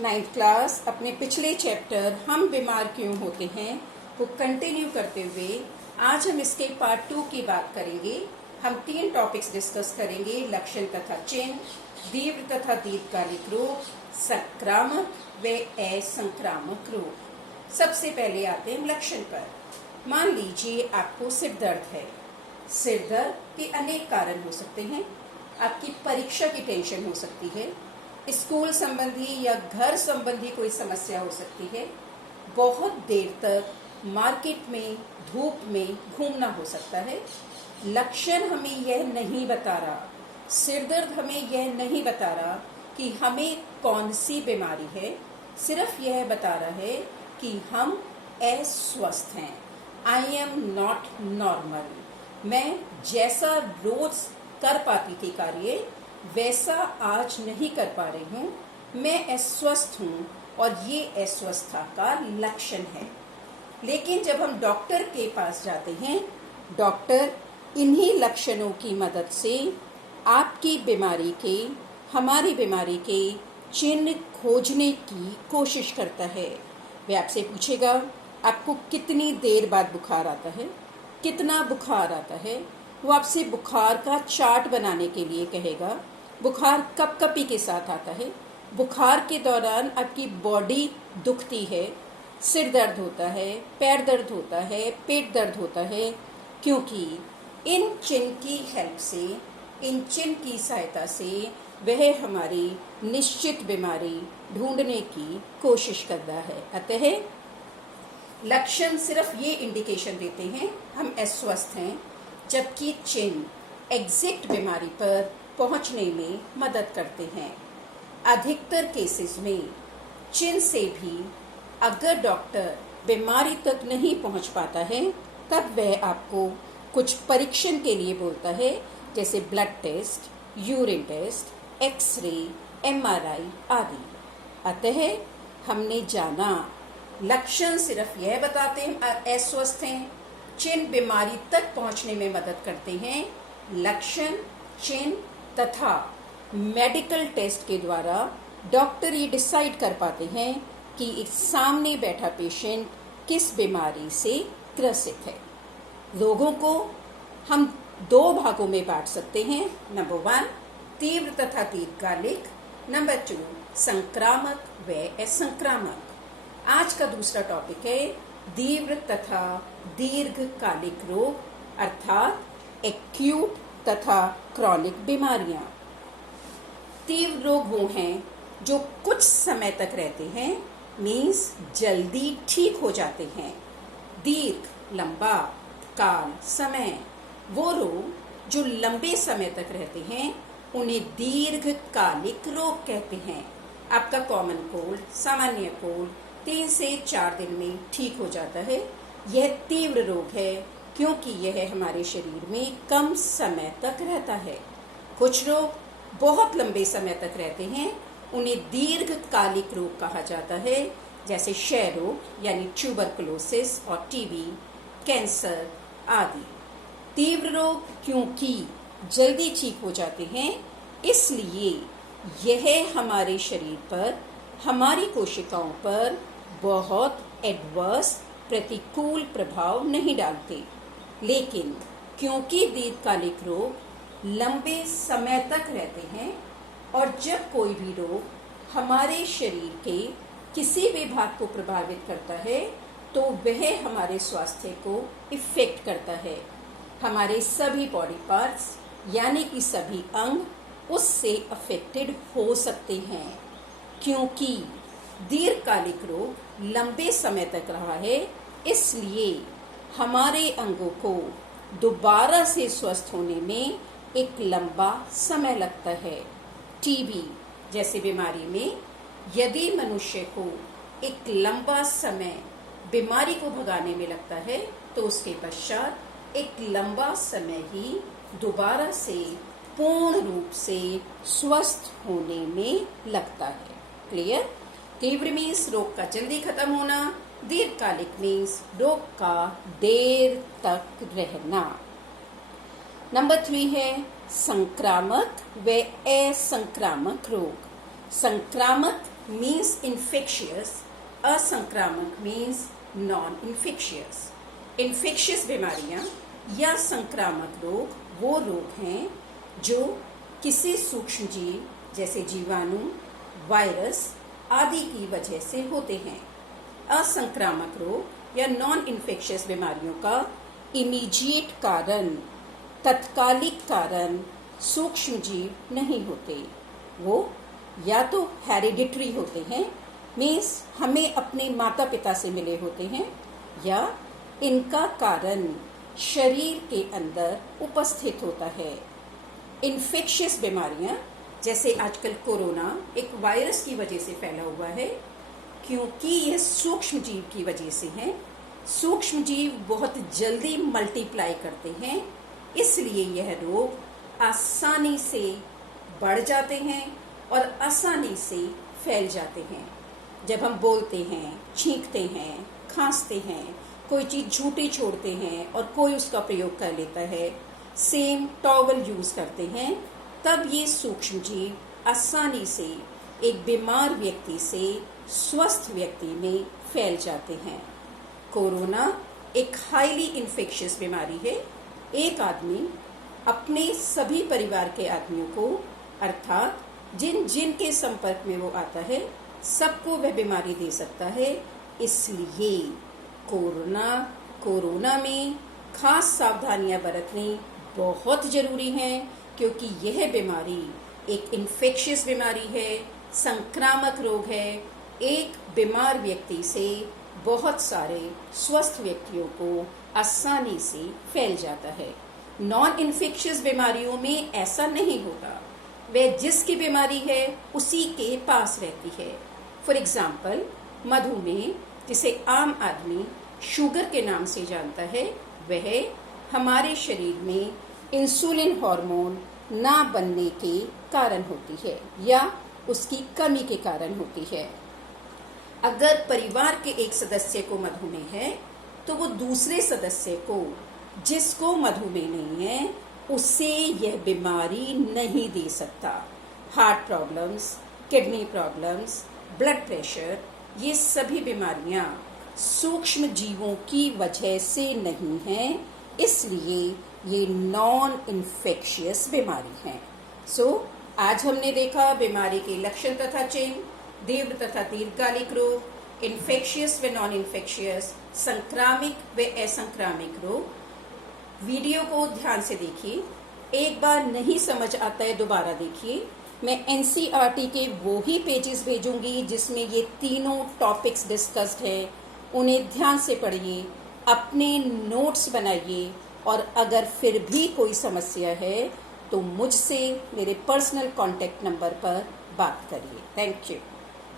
Ninth class अपने पिछले chapter हम बीमार क्यों होते हैं वो कंटिन्यू करते हुए आज हम इसके पार्ट 2 की बात करेंगे। हम 3 टॉपिक्स डिस्कस करेंगे: लक्षण तथा चिन्ह, तीव्र तथा दीर्घकालिक रोग, संक्रामक व असंक्रामक रोग। सबसे पहले आते हैं लक्षण पर। मान लीजिए आपको सिर दर्द है। सिर दर्द के अनेक कारण हो सकते हैं। आपकी परीक्षा की टेंशन हो सकती है, स्कूल संबंधी या घर संबंधी कोई समस्या हो सकती है, बहुत देर तक मार्केट में धूप में घूमना हो सकता है। लक्षण हमें यह नहीं बता रहा, सिर दर्द हमें यह नहीं बता रहा कि हमें कौन सी बीमारी है, सिर्फ यह बता रहा है कि हम अस्वस्थ हैं। I am not normal. मैं जैसा रोज कर पाती थी कार्य वैसा आज नहीं कर पा रही हूँ। मैं अस्वस्थ हूँ और ये अस्वस्थता का लक्षण है। लेकिन जब हम डॉक्टर के पास जाते हैं, डॉक्टर इन्हीं लक्षणों की मदद से आपकी बीमारी के, हमारी बीमारी के चिन्ह खोजने की कोशिश करता है। वह आपसे पूछेगा आपको कितनी देर बाद बुखार आता है, कितना बुखार आता है। वो आपसे बुखार का चार्ट बनाने के लिए कहेगा। बुखार कपकपी के साथ आता है। बुखार के दौरान आपकी बॉडी दुखती है, सिर दर्द होता है, पैर दर्द होता है, पेट दर्द होता है, क्योंकि इन चिन्ह की हेल्प से, इन चिन्ह की सहायता से वह हमारी निश्चित बीमारी ढूंढने की कोशिश करता है। अतः लक्षण सिर्फ ये इंडिकेशन देते हैं हम अस्वस्थ हैं, जबकि चिन्ह एग्जैक्ट बीमारी पर पहुंचने में मदद करते हैं। अधिकतर केसेस में चिन्ह से भी अगर डॉक्टर बीमारी तक नहीं पहुंच पाता है, तब वह आपको कुछ परीक्षण के लिए बोलता है, जैसे blood test, urine test, x ray, MRI आदि। अतः हमने जाना लक्षण सिर्फ यह बताते हैं अस्वस्थ हैं, चिन्ह बीमारी तक पहुंचने में मदद करते हैं। लक्षण, चिन्ह तथा मेडिकल टेस्ट के द्वारा डॉक्टर ये डिसाइड कर पाते हैं कि इस सामने बैठा पेशेंट किस बीमारी से ग्रसित है। रोगों को हम 2 भागों में बांट सकते हैं। नंबर 1 तीव्र तथा दीर्घकालिक, नंबर 2 संक्रामक व असंक्रामक। आज का दूसरा टॉपिक है तीव्र तथा दीर्घकालिक रोग, अर्थात एक्यूट तथा क्रॉनिक बीमारियां। तीव्र रोग वो हैं जो कुछ समय तक रहते हैं, मीन्स जल्दी ठीक हो जाते हैं। दीर्घ लंबा काल समय, वो रोग जो लंबे समय तक रहते हैं उन्हें दीर्घकालिक रोग कहते हैं। आपका कॉमन कोल्ड, सामान्य कोल्ड 3 से 4 दिन में ठीक हो जाता है। यह तीव्र रोग है क्योंकि यह हमारे शरीर में कम समय तक रहता है। कुछ रोग बहुत लंबे समय तक रहते हैं, उन्हें दीर्घकालिक रोग कहा जाता है, जैसे क्षय रोग यानी ट्यूबरकुलोसिस और टीबी, कैंसर आदि। तीव्र रोग क्योंकि जल्दी ठीक हो जाते हैं, इसलिए यह हमारे शरीर पर, हमारी कोशिकाओं पर बहुत एडवर्स प्रतिकूल प्रभाव नहीं डालते। लेकिन क्योंकि दीर्घकालिक रोग लंबे समय तक रहते हैं और जब कोई भी रोग हमारे शरीर के किसी भी भाग को प्रभावित करता है तो वह हमारे स्वास्थ्य को इफेक्ट करता है। हमारे सभी बॉडी पार्ट्स यानी कि सभी अंग उससे अफेक्टेड हो सकते हैं। क्योंकि दीर्घकालिक रोग लंबे समय तक रहा है, इसलिए हमारे अंगों को दोबारा से स्वस्थ होने में एक लंबा समय लगता है। टीबी जैसी बीमारी में यदि मनुष्य को एक लंबा समय बीमारी को भगाने में लगता है, तो उसके पश्चात एक लंबा समय ही दोबारा से पूर्ण रूप से स्वस्थ होने में लगता है। क्लियर? तीव्र मीन्स रोग का जल्दी खत्म होना, दीर्घकालिक मीन्स रोग का देर तक रहना। नंबर 3 है संक्रामक व असंक्रामक रोग। संक्रामक मीन्स इन्फेक्शियस, असंक्रामक मीन्स नॉन इन्फेक्शियस। इन्फेक्शियस बीमारियां या संक्रामक रोग वो रोग हैं जो किसी सूक्ष्म जीव जैसे जीवाणु, वायरस आदि की वजह से होते हैं। असंक्रामक रोग या नॉन इन्फेक्शियस बीमारियों का इमीडिएट कारण, तत्कालिक कारण सूक्ष्म जीव नहीं होते। वो या तो हेरिडिटरी होते हैं, मीन्स हमें अपने माता पिता से मिले होते हैं, या इनका कारण शरीर के अंदर उपस्थित होता है। इन्फेक्शियस बीमारियां जैसे आजकल कोरोना एक वायरस की वजह से फैला हुआ है, क्योंकि यह सूक्ष्म जीव की वजह से है। सूक्ष्म जीव बहुत जल्दी मल्टीप्लाई करते हैं, इसलिए यह रोग आसानी से बढ़ जाते हैं और आसानी से फैल जाते हैं। जब हम बोलते हैं, छींकते हैं, खांसते हैं, कोई चीज़ झूठी छोड़ते हैं और कोई उसका प्रयोग कर लेता है, सेम टॉवल यूज करते हैं, तब ये सूक्ष्म जीव आसानी से एक बीमार व्यक्ति से स्वस्थ व्यक्ति में फैल जाते हैं। कोरोना एक हाईली इन्फेक्शियस बीमारी है। एक आदमी अपने सभी परिवार के आदमियों को, अर्थात जिन जिन के संपर्क में वो आता है, सबको वह बीमारी दे सकता है। इसलिए कोरोना में खास सावधानियां बरतनी बहुत जरूरी हैं, क्योंकि यह बीमारी एक इन्फेक्शियस बीमारी है, संक्रामक रोग है। एक बीमार व्यक्ति से बहुत सारे स्वस्थ व्यक्तियों को आसानी से फैल जाता है। नॉन इन्फेक्शियस बीमारियों में ऐसा नहीं होता, वह जिसकी बीमारी है उसी के पास रहती है। फॉर एग्जाम्पल, मधुमेह, जिसे आम आदमी शुगर के नाम से जानता है, वह हमारे शरीर में इंसुलिन हार्मोन ना बनने के कारण होती है या उसकी कमी के कारण होती है। अगर परिवार के एक सदस्य को मधुमेह है, तो वो दूसरे सदस्य को, जिसको मधुमेह नहीं है, उसे यह बीमारी नहीं दे सकता। Heart problems, kidney problems, blood pressure, ये सभी बीमारियां सूक्ष्म जीवों की वजह से नहीं हैं, इसलिए ये नॉन इन्फेक्शियस बीमारी है। आज हमने देखा बीमारी के लक्षण तथा चिन्ह, तीव्र तथा दीर्घकालिक रोग, इन्फेक्शियस व नॉन इन्फेक्शियस, संक्रामिक व असंक्रामिक रोग। वीडियो को ध्यान से देखिए, एक बार नहीं समझ आता है दोबारा देखिए। मैं NCERT के वो ही पेजेस भेजूंगी जिसमें ये तीनों टॉपिक्स डिस्कस्ड है, उन्हें ध्यान से पढ़िए, अपने नोट्स बनाइए, और अगर फिर भी कोई समस्या है तो मुझसे मेरे पर्सनल कॉन्टैक्ट नंबर पर बात करिए। Thank you.